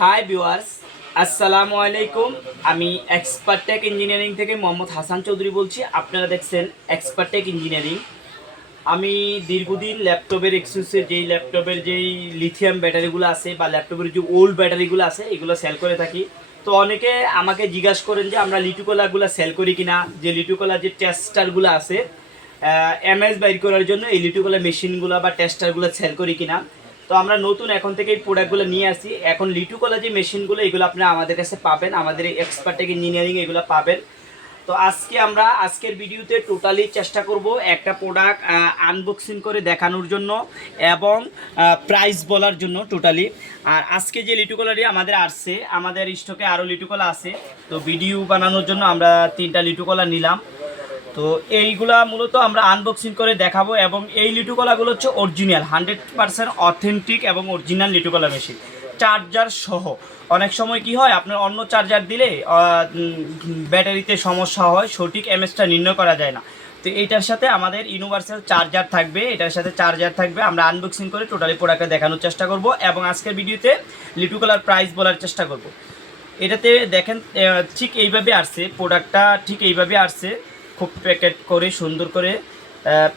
Hi viewers আসসালামু আলাইকুম আমি এক্সপার্ট টেক ইঞ্জিনিয়ারিং থেকে মোহাম্মদ হাসান চৌধুরী বলছি। আপনারা দেখছেন এক্সপার্ট টেক ইঞ্জিনিয়ারিং আমি দীর্ঘদিন ল্যাপটপের এক্সুসের যেই ল্যাপটপের যেই লিথিয়াম ব্যাটারিগুলো আছে বা ল্যাপটপের যে ওল্ড ব্যাটারিগুলো আছে, এগুলো সেল করে থাকি। তো অনেকে আমাকে জিজ্ঞাসা করেন যে, আমরা লিটুকলাগুলো সেল করি কিনা? যে লিটুকলার যে টেস্টারগুলো আছে এমএস বাইর করার জন্য এই লিটুকলা মেশিনগুলো বা টেস্টারগুলো সেল করি কিনা? তো আমরা নতুন এখন থেকে এই প্রোডাক্টগুলো নিয়ে আসি। এখন লিটুকলা যে মেশিনগুলো এগুলো আপনারা আমাদের কাছে পাবেন, আমাদের এই এক্সপার্টেক ইঞ্জিনিয়ারিং এগুলো পাবেন। তো আজকে আমরা, আজকের ভিডিওতে টোটালি চেষ্টা করব একটা প্রোডাক্ট আনবক্সিং করে দেখানোর জন্য এবং প্রাইস বলার জন্য টোটালি আর আজকে যে লিটুকলাটি আমাদের আসছে, আমাদের স্টকে আরও লিটুকলা আছে। তো ভিডিও বানানোর জন্য আমরা তিনটা লিটুকলা নিলাম। তো এইগুলা মূলত আমরা আনবক্সিং করে দেখাবো এবং এই লিটুকলাগুলো হচ্ছে অরিজিনাল হান্ড্রেড পার্সেন্ট অথেন্টিক এবং অরিজিনাল লিটুকলা মেশিন চার্জার সহ। অনেক সময় কি হয়, আপনার অন্য চার্জার দিলে ব্যাটারিতে সমস্যা হয়, সঠিক এমএসটা নির্ণয় করা যায় না। তো এইটার সাথে আমাদের ইউনিভার্সাল চার্জার থাকবে, এটার সাথে চার্জার থাকবে। আমরা আনবক্সিং করে টোটালি প্রোডাক্টটা দেখানোর চেষ্টা করব এবং আজকের ভিডিওতে লিটুকলার প্রাইস বলার চেষ্টা করব। এটাতে দেখেন ঠিক এইভাবে আসছে প্রোডাক্টটা ঠিক এইভাবে আসছে। খুব প্যাকেট করে, সুন্দর করে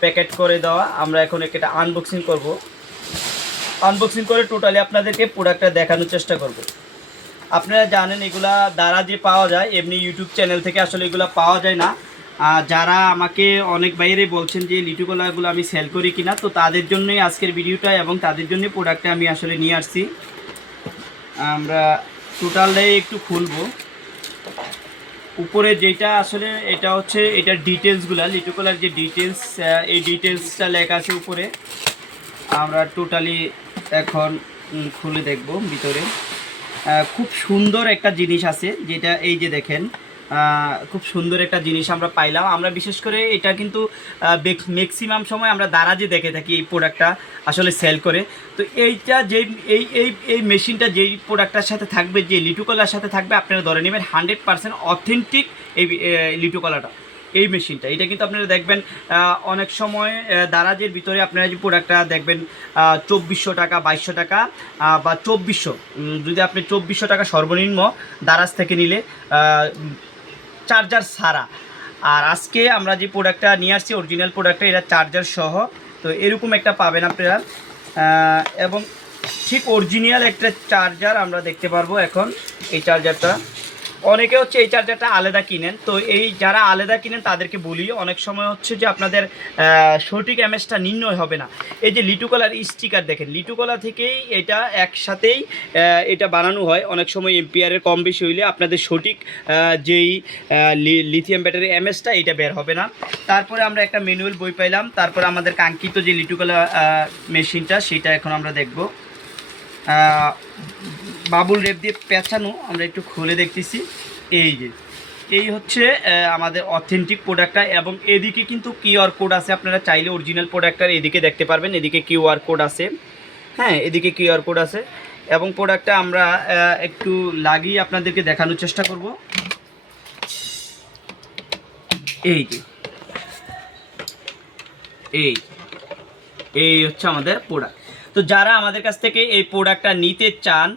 প্যাকেট করে দেওয়া। আমরা এখন এটা আনবক্সিং করব। আনবক্সিং করে টোটালি আপনাদেরকে প্রোডাক্টটা দেখানোর চেষ্টা করব। আপনারা জানেন এগুলা দ্বারা যে পাওয়া যায়, এমনি ইউটিউব চ্যানেল থেকে আসলে এগুলা পাওয়া যায় না। যারা আমাকে অনেক বাইরে বলছেন যে লিটুকলাগুলো আমি সেল করি কিনা, তো তাদের জন্যই আজকের ভিডিওটা এবং তাদের জন্যই প্রোডাক্টটা আমি আসলে নিয়ে আসছি। আমরা টোটালটাই একটু খুলবো। উপরে যেটা আসলে এটা হচ্ছে এটার ডিটেলসগুলো লিটুকলার যে ডিটেলস এই ডিটেলসটা লেখা আছে উপরে। আমরা টোটালি এখন খুলে দেখব ভিতরে। খুব সুন্দর একটা জিনিস আছে, যেটা এই যে দেখেন খুব সুন্দর একটা জিনিস আমরা পাইলাম। আমরা বিশেষ করে এটা কিন্তু ম্যাক্সিমাম সময় আমরা দারাজে দেখে থাকি এই প্রোডাক্টটা আসলে সেল করে। তো এইটা যেই এই এই এই মেশিনটা যেই প্রোডাক্টটার সাথে থাকবে, যে লিটুকলার সাথে থাকবে, আপনারা ধরে নেবেন হান্ড্রেড পার্সেন্ট অথেন্টিক এই লিটুকলাটা এই মেশিনটা এটা কিন্তু আপনারা দেখবেন অনেক সময় দারাজের ভিতরে আপনারা যে প্রোডাক্টটা দেখবেন চব্বিশশো টাকা, বাইশশো টাকা বা চব্বিশশো। যদি আপনি চব্বিশশো টাকা সর্বনিম্ন দারাজ থেকে নিলে চার্জার সারা আর আজকে আমরা যে প্রোডাক্টটা নিয়ে আসছি অরিজিনাল প্রোডাক্টটা এটা চার্জার সহ। তো এরকম একটা পাবেন আপনারা। এবং ঠিক অরিজিনাল একটা চার্জার আমরা দেখতে পারব এখন এই চার্জারটা অনেকে হচ্ছে এই চার্জারটা আলাদা কিনেন। তো এই যারা আলাদা কিনেন, তাদেরকে বলি, অনেক সময় হচ্ছে যে আপনাদের সঠিক এমএসটা নির্ণয় হবে না। এই যে লিটুকলার স্টিকার দেখেন লিটুকলা থেকেই এটা একসাথেই এটা বানানো হয়। অনেক সময় এমপিআরের কম বেশি হইলে আপনাদের সঠিক যেই লিথিয়াম ব্যাটারি এমএসটা এটা বের হবে না। তারপরে আমরা একটা ম্যানুয়াল বই পাইলাম। তারপরে আমাদের কাঙ্ক্ষিত যে লিটুকলা মেশিনটা সেটা এখন আমরা দেখব। বাবুল রেপ দিয়ে পেঁচানো, আমরা একটু খুলে দেখতেছি। এই যে, এই হচ্ছে আমাদের অথেন্টিক প্রোডাক্টটা এবং এদিকে কিন্তু কিউআর কোড আছে, আপনারা চাইলে অরিজিনাল প্রোডাক্টটার এদিকে দেখতে পারবেন, এদিকে কিউআর কোড আছে। হ্যাঁ এদিকে কিউআর কোড আছে এবং প্রোডাক্টটা আমরা একটু লাগিয়ে আপনাদেরকে দেখানোর চেষ্টা করব। এই যে, এই এই হচ্ছে আমাদের প্রোডাক্ট তো যারা আমাদের কাছ থেকে এই প্রোডাক্টটা নিতে চান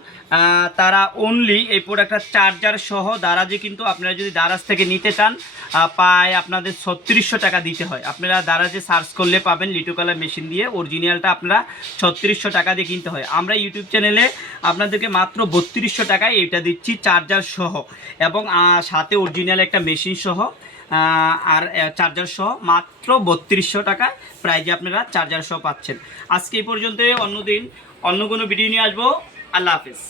তারা অনলি এই প্রোডাক্টটা চার্জার সহ দারাজে কিন্তু আপনারা যদি দারাজ থেকে নিতে চান পায় আপনাদের ছত্রিশশো টাকা দিতে হয়। আপনারা দারাজে সার্চ করলে পাবেন লিটুকালার মেশিন দিয়ে অরিজিনালটা আপনারা ছত্রিশশো টাকা দিয়ে কিনতে হয়। আমরা ইউটিউব চ্যানেলে আপনাদেরকে মাত্র বত্রিশশো টাকায় এইটা দিচ্ছি চার্জার সহ এবং সাথে অরিজিনাল একটা মেশিন সহ। আর চার্জার সহ মাত্র বত্রিশশো টাকা প্রাইজে আপনারা চার্জার সহ পাচ্ছেন। আজকে এই পর্যন্ত অন্যদিন, অন্য কোনো ভিডিও নিয়ে আসব। আল্লাহ হাফিজ।